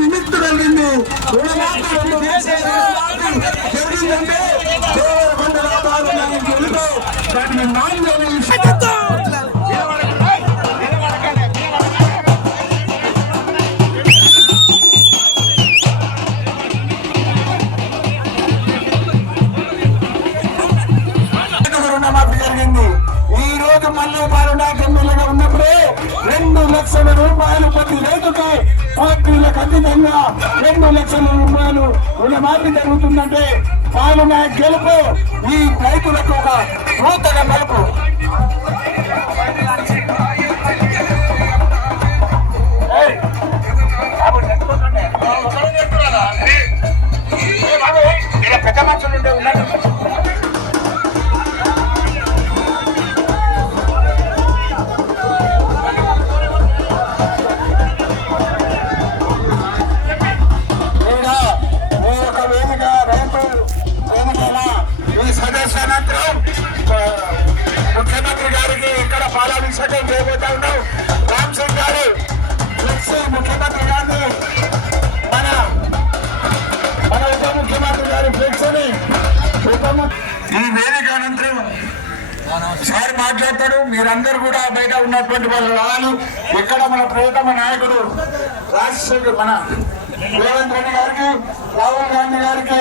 విముక్తి కలిగింది. జరిగిందంటే దేవరకొండలో పాల్గొనడానికి వెళుతూ దాన్ని నాలుగు జరిగింది. ఈ రోజు మళ్ళీ పాలనాకు ఎమ్మెల్యేగా ఉన్నప్పుడే 2 లక్షల రూపాయలు ప్రతి రైతుకి ఫ్యాక్టరీలకు అతీతంగా 2 లక్షల రూపాయలు రుణమాఫీ జరుగుతుందంటే పాలనా గెలుపు ఈ రైతులకు ఒక నూతన మలుపు. పెద్ద మనుషులు ఉండే ఉన్నారు. సదస్యానంతరం ముఖ్యమంత్రి గారికి ఇక్కడ పాలాభిషేకం చేయబోతా ఉన్నాం. రామ్ సింగ్ గారు ముఖ్యమంత్రి గారిని మన ఉప ముఖ్యమంత్రి గారి ఫ్లెక్స్ని ఈ వేదిక అనంతరం సార్ మాట్లాడతాడు. మీరందరూ కూడా బయట ఉన్నటువంటి వాళ్ళు రావాలి. ఇక్కడ మన ప్రియతమ నాయకుడు రాజశేఖర్ మన రేవంత్ రెడ్డి గారికి, రాహుల్ గాంధీ గారికి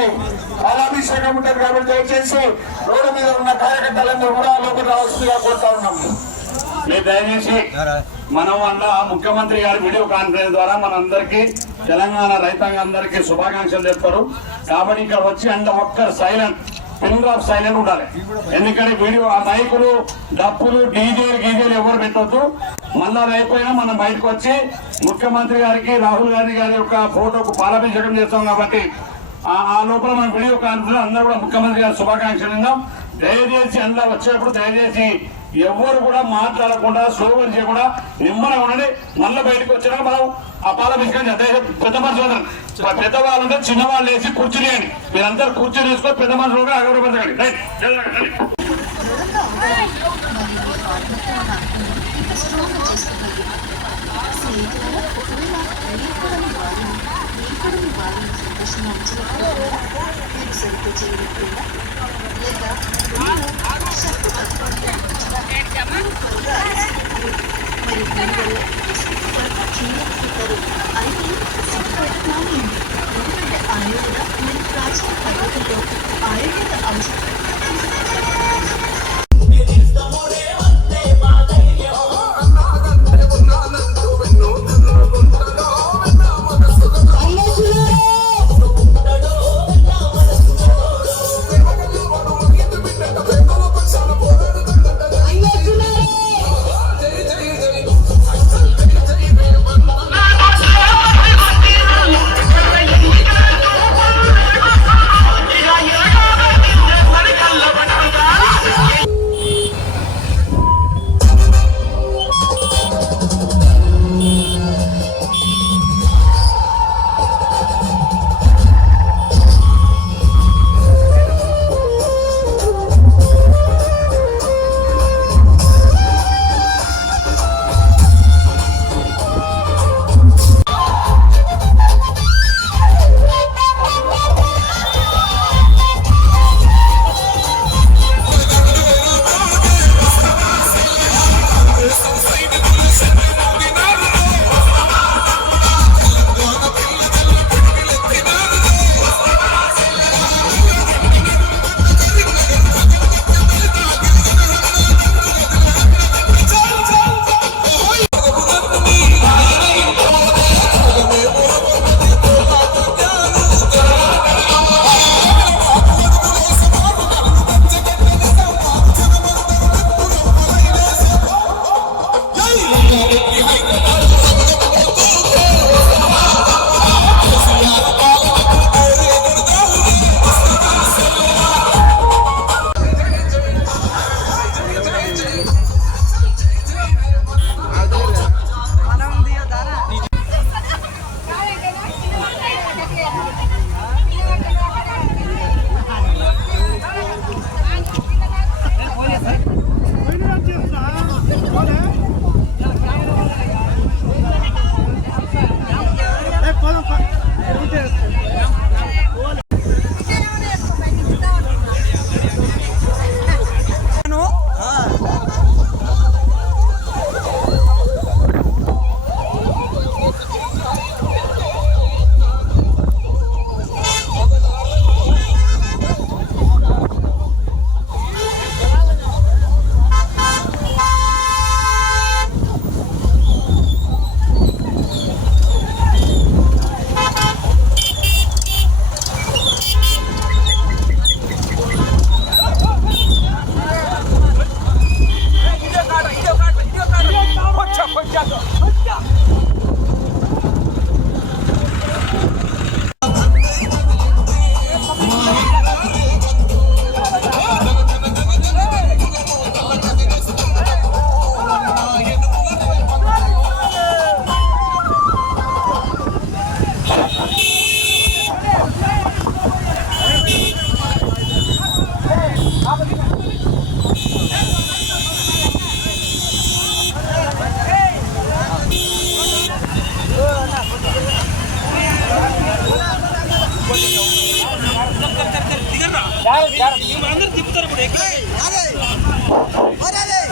పాలాభిషేకం ఉంటారు కాబట్టి దయచేసి రోడ్డు మీద ఉన్న కార్యకర్తలందరూ కూడా లోపల రావాల్సిందిగా కోరుతా ఉన్నాము. మీరు దయచేసి మనం అన్న ముఖ్యమంత్రి గారి వీడియో కాన్ఫరెన్స్ ద్వారా మనందరికీ తెలంగాణ రైతాంగం అందరికీ శుభాకాంక్షలు చెప్తారు. కాబట్టి ఇక్కడ వచ్చి అండ్ ఒక్కరు సైలెంట్ పిన్ డ్రాప్ సైలెంట్ ఉండాలి. ఎందుకంటే వీడియో ఆ మైకులు డప్పులు డీజేలు ఎవరు పెట్టొద్దు. మళ్ళీ అయిపోయినా మనం బయటకు వచ్చి ముఖ్యమంత్రి గారికి రాహుల్ గాంధీ గారి యొక్క ఫోటోకు పాలాభిషేకం చేస్తాం. కాబట్టి ఆ లోపల మన వీడియో కాన్ఫరెన్స్ అందరూ కూడా ముఖ్యమంత్రి గారి శుభాకాంక్షలు ఇద్దాం. దయచేసి అందులో వచ్చేటప్పుడు దయచేసి ఎవరు కూడా మాట్లాడకుండా స్లోగన్ చేయకుండా నిమ్మగా ఉండండి. మళ్ళీ బయటకు వచ్చినా మనం ఆ పాలాభిషేకం పెద్ద మనుషులు పెద్దవాళ్ళు ఉంటే చిన్నవాళ్ళు వేసి కుర్చీ లేండి. మీరందరూ కుర్చీ తీసుకొని పెద్ద మనుషులు అగౌరవపరచండి. ఆయుర్వేద ఔషధం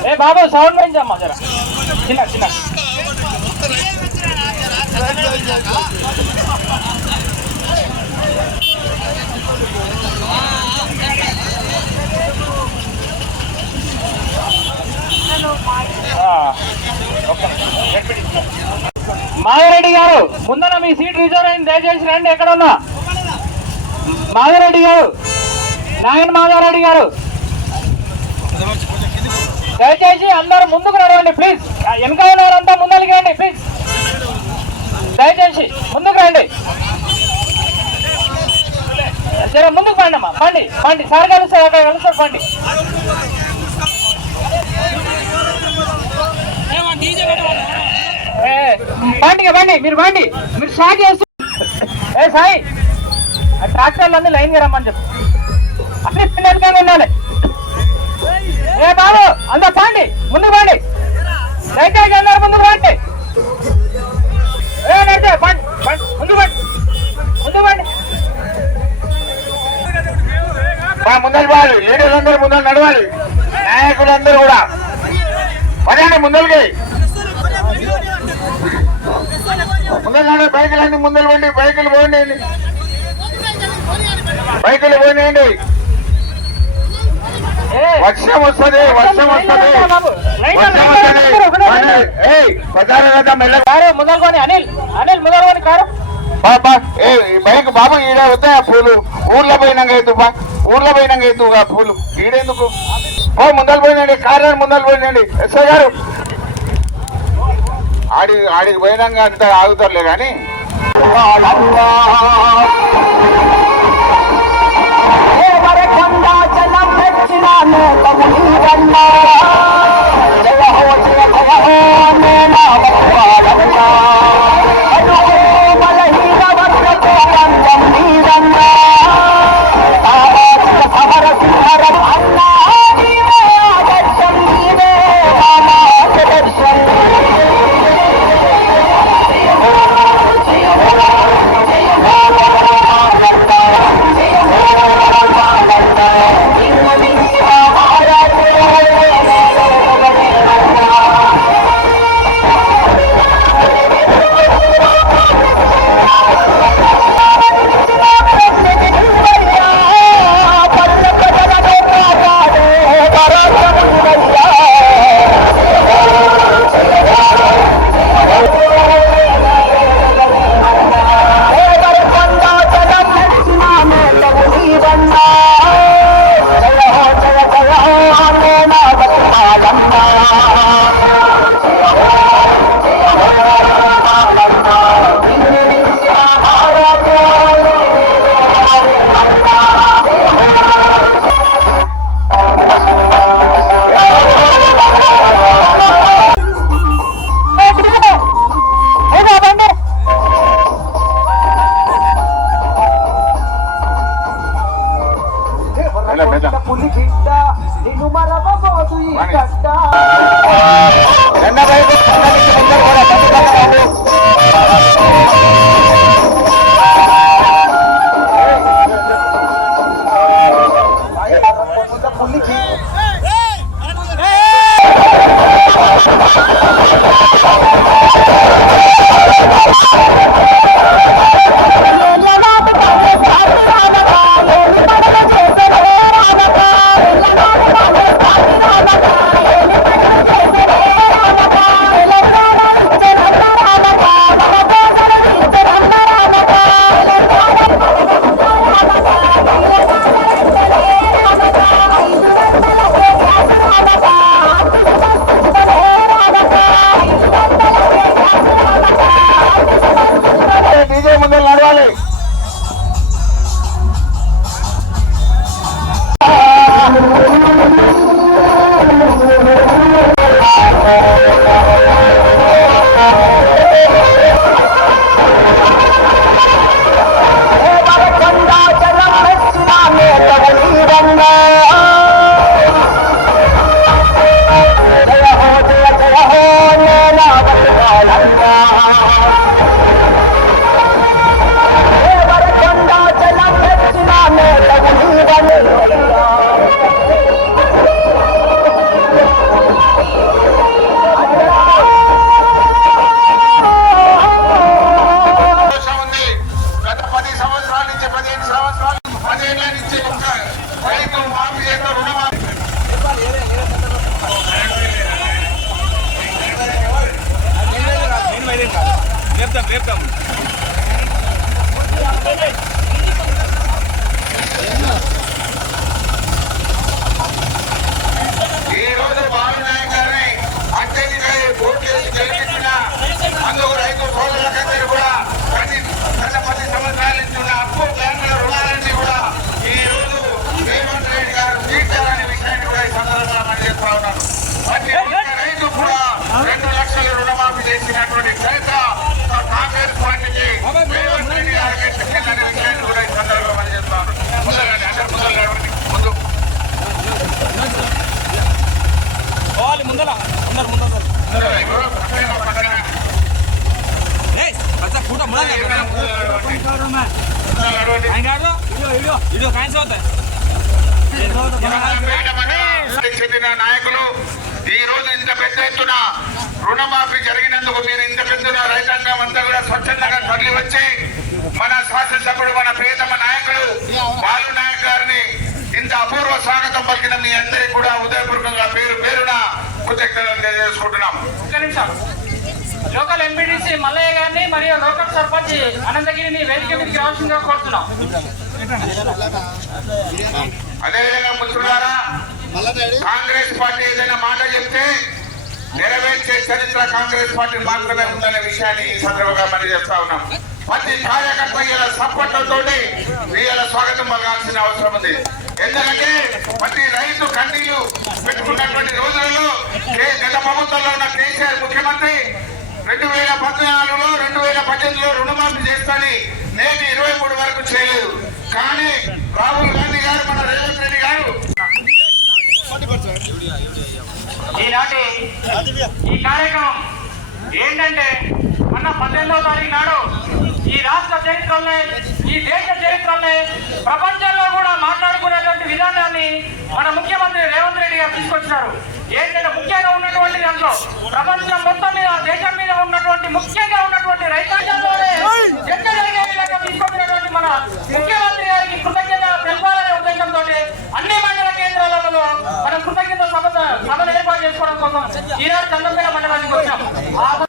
ఏ బాబు సౌండ్ పెంచమ్మా జరా చిన్న చిన్న మాధవరెడ్డి గారు ముందర మీ సీట్ రిజర్వ్ అయింది, దయచేసి రండి. ఎక్కడ ఉన్నా మాధవరెడ్డి గారు, నాయన మాధవరెడ్డి గారు, దయచేసి అందరూ ముందుకు నడవండి ప్లీజ్. వెనక ఉన్నవారంతా ముందరికి రండి ప్లీజ్, దయచేసి ముందుకు రండి. జర ముందుకు పండి అమ్మా, పండి పండి, సార్ కలుస్తారు అక్కడ కలుస్తారు, పండి. పండిగా పండి, మీరు పండి, మీరు స్టార్ట్ చేస్తూ. ఏ సాయి, ట్రాక్టర్లు అన్నీ లైన్గా రమ్మని చెప్పు, అన్ని వెనకంగా ఉండాలి. ఏ బాబు అందరూ పండి, ముందుకు పండి, దయచేసి అందరు ముందుకు పండి. ఏ నడిచే పండి, ముందుకు పండి, ముందుకు పండి. ముందలు పోవాలి, లీడర్స్ అందరూ ముందరు నడవాలి, నాయకులందరూ కూడా పదండి ముందరికి. ముందరు నడవ, బైకులన్నీ ముందరు పోండి, బైకులు పోండి, బైకులు పోనీయండి. వర్షం వస్తుంది, వర్షం వస్తుంది, ముందరుకొని అనిల్, అనిల్ ముందరుకొని కారు బాబా. ఏ బైక్ బాబు ఈడ వస్తాయా పూలు? ఊర్లో పోయినాక ఎత్తుపా, ఊర్లో పోయినాక ఎత్తుగా పూలు ఈడెందుకు? ఓ ముందలు పోయినండి, కారు ముందలు పోయినండి. ఎస్ఐ గారు ఆడికి పోయినాక అంత ఆగుతారులే కానీ. చెందిన నాయకులు ఈ రోజు ఇంత పెద్ద ఎత్తున రుణమాఫీ జరిగినందుకు మీరు ఇంత పెద్ద రైతాంగం అంతా కూడా స్వచ్ఛందంగా తరలి వచ్చి మన శాసనసభ్యుడు మన ప్రియతమ నాయకులు బాలు నాయక్ గారిని ఇంత అపూర్వ స్వాగతం పలికిన మీ అందరికీ కూడా ఉదయపూర్వకంగా పేరు పేరున కృతజ్ఞతలు తెలియజేసుకుంటున్నాం. లోకల్ ఎంపీడీసీ మల్లయ్య గారిని మరియు లోకల్ సర్పంచ్ అనంతగిరిని వేదిక మీదకి రావాల్సిందిగా కోరుతున్నాం. అదేవిధంగా మిత్రులారా, కాంగ్రెస్ పార్టీ ఏదైనా మాట చెప్తే నెరవేర్చే చరిత్ర కాంగ్రెస్ పార్టీ మాత్రమే ఉందనే విషయాన్ని ఈ సందర్భంగా మనం చేస్తా ఉన్నాం. ప్రతి కార్యకర్త ఇలా సపోర్ట్లతో వీళ్ళ స్వాగతం పలకాల్సిన అవసరం ఉంది. ఎందుకంటే ప్రతి రైతు కన్నీళ్లు పెట్టుకున్నటువంటి రోజులలో గత ప్రభుత్వంలో ఉన్న కేసీఆర్ ముఖ్యమంత్రి 2014లో 2018లో రుణమాఫీ చేస్తానని నేటి 23 వరకు చేయలేదు. కానీ రాహుల్ గాంధీ గారు మన రేవంత్ రెడ్డి గారు ఈనాటి ఈ కార్యక్రమం ఏంటంటే మొన్న 18వ తారీఖు నాడు ఈ రాష్ట్ర చరిత్రలనే ఈ దేశ చరిత్రలనే ప్రపంచంలో కూడా మాట్లాడుకునేటువంటి విధానాన్ని మన ముఖ్యమంత్రి రేవంత్ రెడ్డి గారు తీసుకొచ్చినారు. ఏంటంటే ముఖ్యంగా ఉన్నటువంటి దాంట్లో ప్రపంచం మొత్తం మీద దేశం మీద ఉన్నటువంటి ముఖ్యంగా ఉన్నటువంటి రైతాంగంలోనే చర్చ జరిగే విధంగా తీసుకొచ్చినటువంటి మన ముఖ్యమంత్రి గారికి కృతజ్ఞత తెలపాలనే ఉద్దేశంతో అన్ని మండల కేంద్రాలలో మనం కృతజ్ఞత సభను ఏర్పాటు చేసుకోవడం కోసం ఈనాడు చంద్రపేట మండలానికి వచ్చాం.